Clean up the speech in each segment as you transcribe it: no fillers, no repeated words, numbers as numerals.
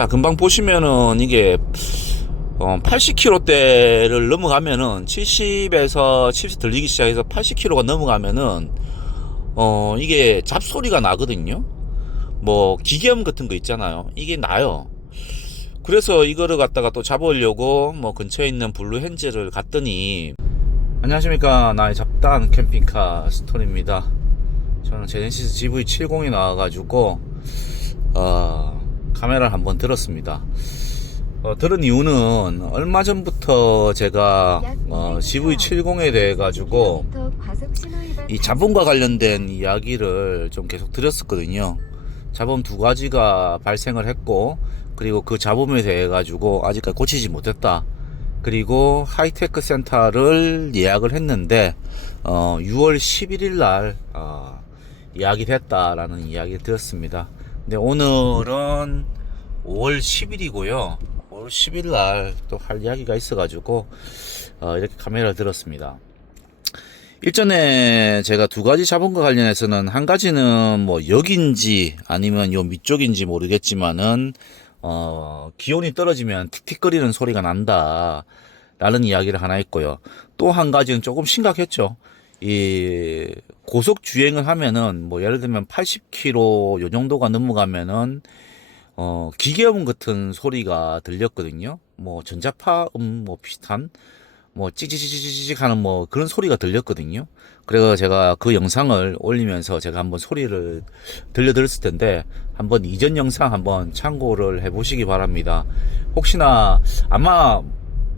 자, 금방 보시면은 이게 80km대를 넘어가면은 70에서 들리기 시작해서 80km가 넘어가면은 이게 잡소리가 나거든요. 뭐 기계음 같은 거 있잖아요. 이게 나요. 그래서 이거를 갖다가 또 잡으려고 뭐 근처에 있는 블루헨즈를 갔더니, 안녕하십니까, 나의 잡다한 캠핑카 스톤입니다. 저는 제네시스 GV70이 나와가지고 카메라를 한번 들었습니다. 들은 이유는 얼마 전부터 제가 GV70에 대해 가지고 이 잡음과 관련된 이야기를 좀 계속 드렸었거든요. 잡음 두 가지가 발생을 했고, 그리고 그 잡음에 대해 가지고 아직까지 고치지 못했다. 그리고 하이테크 센터를 예약을 했는데 6월 11일 날 예약이 됐다라는 이야기를 들었습니다. 근데 오늘은 5월 10일이고요. 5월 10일 날 또 할 이야기가 있어가지고 이렇게 카메라를 들었습니다. 일전에 제가 두 가지 잡음과 관련해서는, 한 가지는 뭐 역인지 아니면 요 밑쪽인지 모르겠지만은 기온이 떨어지면 틱틱거리는 소리가 난다 라는 이야기를 하나 했고요. 또 한 가지는 조금 심각했죠. 이 고속 주행을 하면은 뭐 예를 들면 80km 요 정도가 넘어가면은 기계음 같은 소리가 들렸거든요. 뭐 전자파음 뭐 비슷한 뭐 찌찌찌찌찌 하는 뭐 그런 소리가 들렸거든요. 그래서 제가 그 영상을 올리면서 제가 한번 소리를 들려드렸을 텐데, 한번 이전 영상 한번 참고를 해 보시기 바랍니다. 혹시나 아마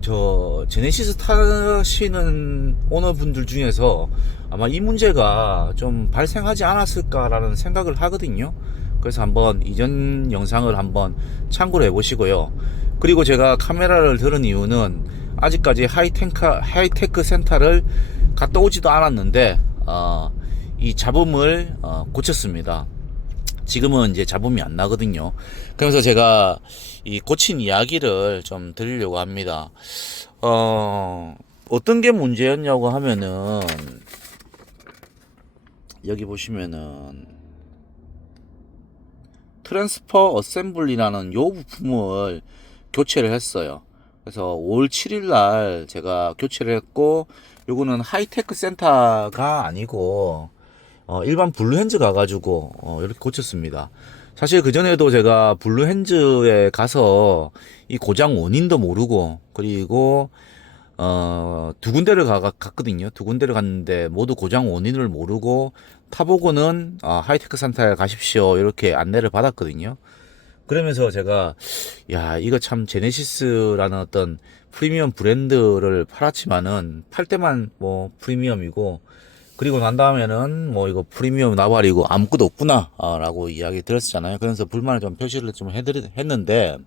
저 제네시스 타시는 오너분들 중에서 아마 이 문제가 좀 발생하지 않았을까라는 생각을 하거든요. 그래서 한번 이전 영상을 한번 참고를 해 보시고요. 그리고 제가 카메라를 들은 이유는, 아직까지 하이테크 센터를 갔다 오지도 않았는데 이 잡음을 고쳤습니다. 지금은 이제 잡음이 안 나거든요. 그래서 제가 이 고친 이야기를 좀 드리려고 합니다. 어떤 게 문제였냐고 하면은, 여기 보시면은 트랜스퍼 어셈블리라는 요 부품을 교체를 했어요. 그래서 5월 7일 날 제가 교체를 했고, 요거는 하이테크 센터가 아니고 일반 블루헨즈 가가지고 이렇게 고쳤습니다. 사실 그전에도 제가 블루헨즈에 가서 이 고장 원인도 모르고, 그리고 두 군데를 갔거든요. 두 군데를 갔는데 모두 고장 원인을 모르고, 타보고는 하이테크 센터에 가십시오 이렇게 안내를 받았거든요. 그러면서 제가, 야, 이거 참 제네시스라는 어떤 프리미엄 브랜드를 팔았지만은 팔 때만 뭐 프리미엄이고, 그리고 난 다음에는 뭐 이거 프리미엄 나발이고 아무것도 없구나 라고 이야기 들었잖아요. 그래서 불만을 좀 표시를 좀 했는데,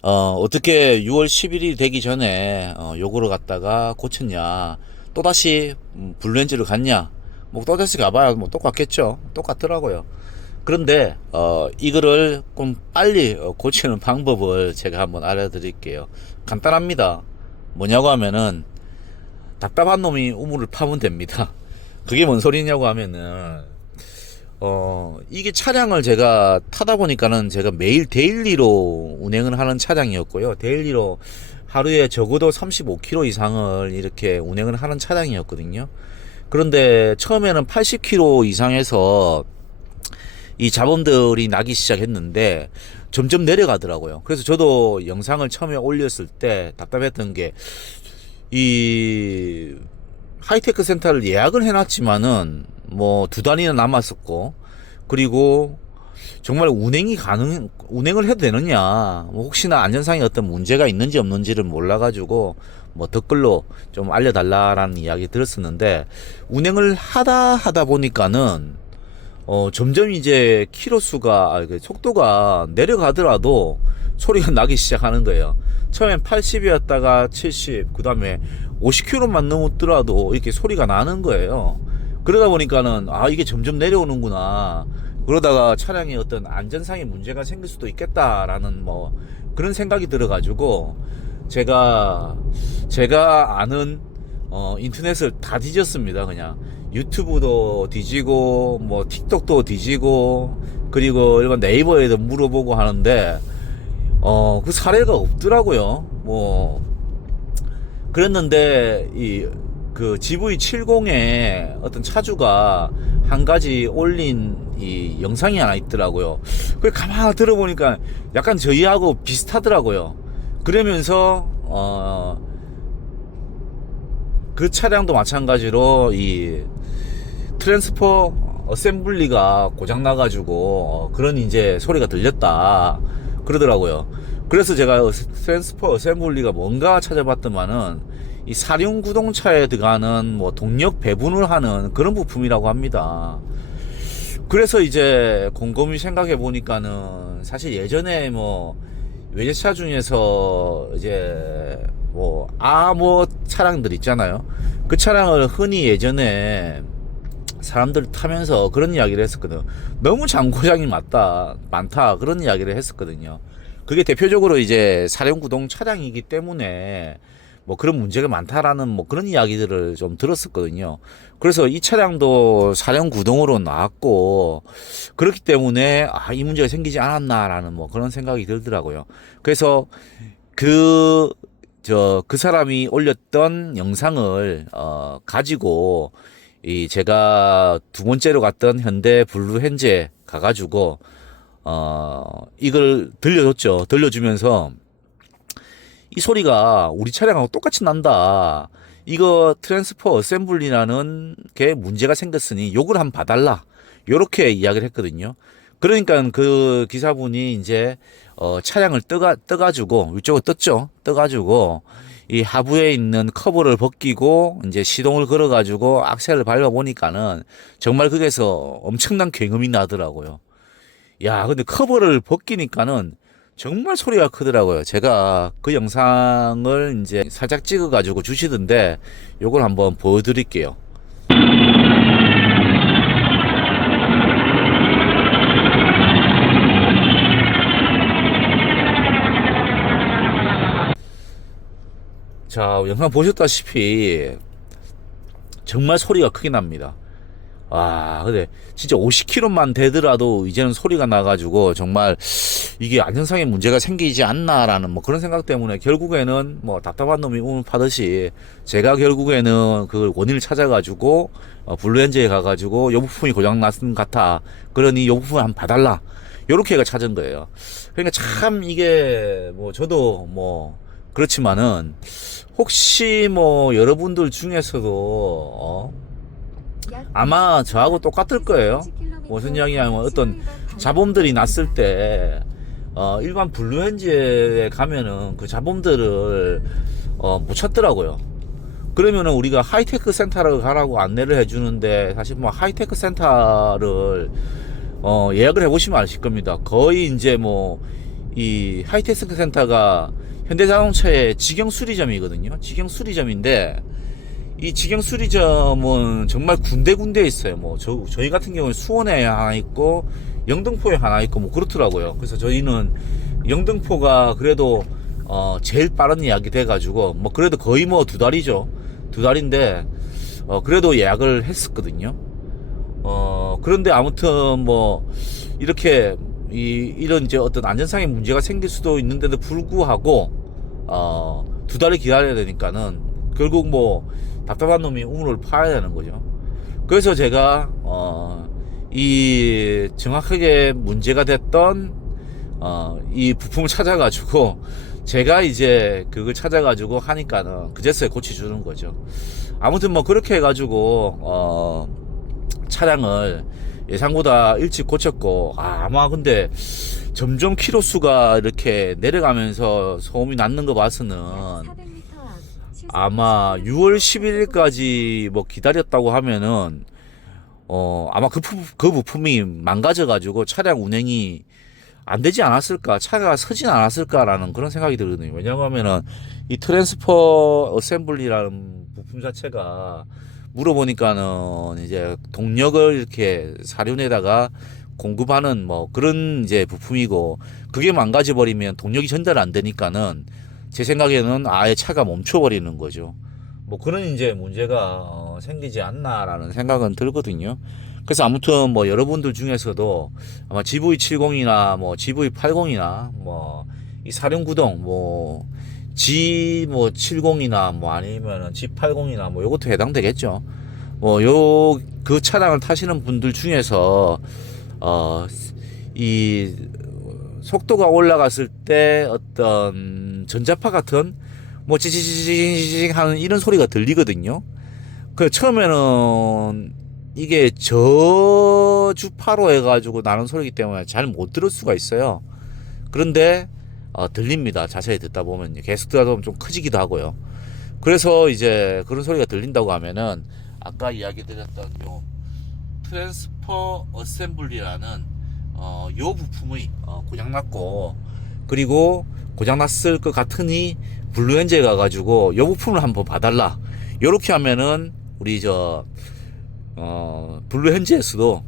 어떻게 6월 10일이 되기 전에 요거를 갖다가 고쳤냐, 또다시 블루엔즈를 갔냐, 뭐 또다시 가봐야 뭐 똑같겠죠. 똑같더라고요. 그런데 이거를 좀 빨리 고치는 방법을 제가 한번 알려드릴게요. 간단합니다. 뭐냐고 하면은, 답답한 놈이 우물을 파면 됩니다. 그게 뭔 소리냐고 하면은, 이게 차량을 제가 타다 보니까는, 제가 매일 데일리로 운행을 하는 차량이었고요. 데일리로 하루에 적어도 35km 이상을 이렇게 운행을 하는 차량이었거든요. 그런데 처음에는 80km 이상에서 이 잡음들이 나기 시작했는데 점점 내려가더라고요. 그래서 저도 영상을 처음에 올렸을 때 답답했던 게, 이 하이테크 센터를 예약을 해놨지만은 뭐 2달이나 남았었고, 그리고 정말 운행을 해도 되느냐, 뭐 혹시나 안전상에 어떤 문제가 있는지 없는지를 몰라가지고 뭐 댓글로 좀 알려달라라는 이야기 들었었는데, 운행을 하다 보니까는 점점 이제 속도가 내려가더라도 소리가 나기 시작하는 거예요. 처음엔 80이었다가 70, 그 다음에 50km만 넘었더라도 이렇게 소리가 나는 거예요. 그러다 보니까는, 이게 점점 내려오는구나. 그러다가 차량에 어떤 안전상의 문제가 생길 수도 있겠다라는 뭐 그런 생각이 들어가지고, 제가 아는 인터넷을 다 뒤졌습니다. 그냥 유튜브도 뒤지고 뭐 틱톡도 뒤지고 그리고 일반 네이버에도 물어보고 하는데 그 사례가 없더라고요. 뭐 그랬는데 그 GV70에 어떤 차주가 한 가지 올린 이 영상이 하나 있더라고요. 그 가만 들어보니까 약간 저희하고 비슷하더라고요. 그러면서 그 차량도 마찬가지로 이 트랜스퍼 어셈블리가 고장 나가지고 그런 이제 소리가 들렸다 그러더라고요. 그래서 제가 트랜스퍼 어셈블리가 뭔가 찾아봤더만은 이 사륜 구동차에 들어가는 뭐 동력 배분을 하는 그런 부품이라고 합니다. 그래서 이제 곰곰이 생각해 보니까는 사실 예전에 뭐 외제차 중에서 이제 뭐 차량들 있잖아요. 그 차량을 흔히 예전에 사람들 타면서 그런 이야기를 했었거든. 너무 장고장이 많다 그런 이야기를 했었거든요. 그게 대표적으로 이제 사륜구동 차량이기 때문에 뭐 그런 문제가 많다라는 뭐 그런 이야기들을 좀 들었었거든요. 그래서 이 차량도 사륜구동으로 나왔고 그렇기 때문에 이 문제가 생기지 않았나라는 뭐 그런 생각이 들더라고요. 그래서 그 사람이 올렸던 영상을 가지고 제가 두 번째로 갔던 현대 블루 현재 가가지고 이걸 들려줬죠. 들려주면서 이 소리가 우리 차량하고 똑같이 난다. 이거 트랜스퍼 어셈블리라는 게 문제가 생겼으니 요걸 한번 봐달라. 요렇게 이야기를 했거든요. 그러니까 그 기사분이 이제 차량을 떠가지고 위쪽으로 떠가지고 이 하부에 있는 커버를 벗기고 이제 시동을 걸어가지고 악셀을 밟아보니까는 정말 거기서 엄청난 굉음이 나더라고요. 야, 근데 커버를 벗기니까는 정말 소리가 크더라고요. 제가 그 영상을 이제 살짝 찍어가지고 주시던데 요걸 한번 보여드릴게요. 자, 영상 보셨다시피 정말 소리가 크게 납니다. 근데 진짜 50km만 되더라도 이제는 소리가 나가지고 정말 이게 안전상의 문제가 생기지 않나라는 뭐 그런 생각 때문에 결국에는 뭐 답답한 놈이 우물 파듯이 제가 결국에는 그 원인을 찾아가지고 블루엔즈에 가가지고 요 부품이 고장났은 것 같아. 그러니 요 부품을 한번 봐달라. 요렇게 해가 찾은 거예요. 그러니까 참 이게 뭐 저도 뭐 그렇지만은 혹시 뭐 여러분들 중에서도 아마 저하고 똑같을 거예요. 무슨 이야기냐면 어떤 잡음들이 났을 때 일반 블루엔즈에 가면은 그 잡음들을 못 찾더라고요. 그러면은 우리가 하이테크 센터를 가라고 안내를 해주는데 사실 뭐 하이테크 센터를 예약을 해보시면 아실 겁니다. 거의 이제 뭐 이 하이테크 센터가 현대자동차의 직영 수리점이거든요. 직영 수리점인데 이 직영 수리점은 정말 군데군데 있어요. 뭐 저희 같은 경우는 수원에 하나 있고 영등포에 하나 있고 뭐 그렇더라고요. 그래서 저희는 영등포가 그래도 제일 빠른 예약이 돼가지고 뭐 그래도 거의 뭐 두 달이죠. 두 달인데 그래도 예약을 했었거든요. 그런데 아무튼 뭐 이렇게 이런 이제 어떤 안전상의 문제가 생길 수도 있는데도 불구하고 두 달을 기다려야 되니까는 결국 뭐 답답한 놈이 우물을 파야 되는 거죠. 그래서 제가 이 정확하게 문제가 됐던 이 부품을 찾아가지고 제가 이제 그걸 찾아가지고 하니까는 그제서야 고쳐주는 거죠. 아무튼 뭐 그렇게 해가지고 차량을 예상보다 일찍 고쳤고 아마 근데 점점 키로수가 이렇게 내려가면서 소음이 났는 거 봐서는 아마 6월 11일까지 뭐 기다렸다고 하면은 아마 그 부품이 망가져가지고 차량 운행이 안 되지 않았을까, 차가 서진 않았을까라는 그런 생각이 들거든요. 왜냐하면은 이 트랜스퍼 어셈블리라는 부품 자체가 물어보니까는 이제 동력을 이렇게 사륜에다가 공급하는 뭐 그런 이제 부품이고 그게 망가져 버리면 동력이 전달 안 되니까는 제 생각에는 아예 차가 멈춰 버리는 거죠. 뭐 그런 이제 문제가 생기지 않나라는 생각은 들거든요. 그래서 아무튼 뭐 여러분들 중에서도 아마 GV70이나 뭐 GV80이나 뭐 이 사륜구동 뭐 G 뭐 70이나 뭐 아니면은 G80이나 뭐 요것도 해당되겠죠. 뭐 요 그 차량을 타시는 분들 중에서 이 속도가 올라갔을 때 어떤 전자파 같은 뭐 찌찌찌찌 하는 이런 소리가 들리거든요. 그 처음에는 이게 저주파로 해가지고 나는 소리이기 때문에 잘 못 들을 수가 있어요. 그런데 들립니다. 자세히 듣다 보면 계속 듣다 보면 좀 커지기도 하고요. 그래서 이제 그런 소리가 들린다고 하면은 아까 이야기 드렸던 요 트랜스퍼 어셈블리라는 요 부품이 고장났고, 그리고 고장났을 것 같으니 블루엔즈에 가가지고 요 부품을 한번 봐달라. 요렇게 하면은 우리 블루엔즈에서도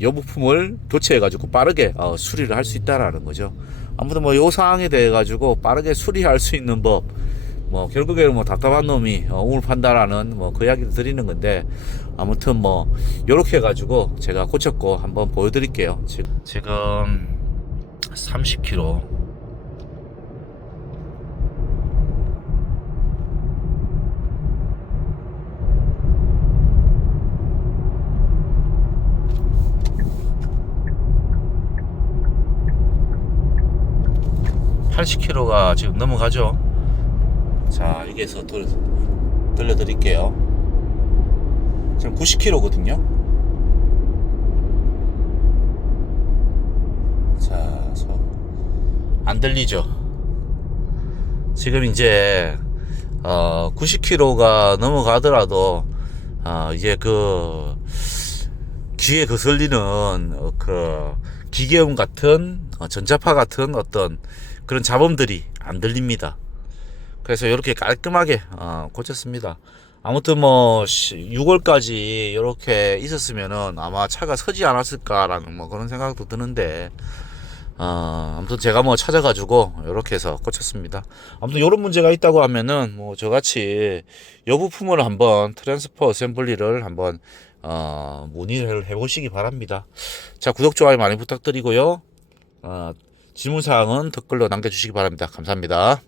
요 부품을 교체해가지고 빠르게 수리를 할 수 있다라는 거죠. 아무튼 뭐 요 상황에 대해 가지고 빠르게 수리할 수 있는 법, 뭐 결국에는 뭐 답답한 놈이 우물 판다라는 뭐 그 이야기를 드리는 건데, 아무튼 뭐 요렇게 해가지고 제가 고쳤고 한번 보여드릴게요. 지금 30km 80km가 지금 넘어가죠. 자, 여기에서 들려드릴게요. 지금 90km거든요. 자, 안 들리죠? 지금 이제 90km가 넘어가더라도 이제 그 귀에 거슬리는 그 기계음 같은 전자파 같은 어떤 그런 잡음들이 안 들립니다. 그래서 이렇게 깔끔하게 고쳤습니다. 아무튼 뭐 6월까지 이렇게 있었으면은 아마 차가 서지 않았을까라는 뭐 그런 생각도 드는데, 아무튼 제가 뭐 찾아가지고 이렇게 해서 고쳤습니다. 아무튼 이런 문제가 있다고 하면은 뭐 저같이 이 부품을 한번 트랜스퍼 어셈블리를 한번 문의를 해보시기 바랍니다. 자, 구독 좋아요 많이 부탁드리고요. 질문사항은 댓글로 남겨주시기 바랍니다. 감사합니다.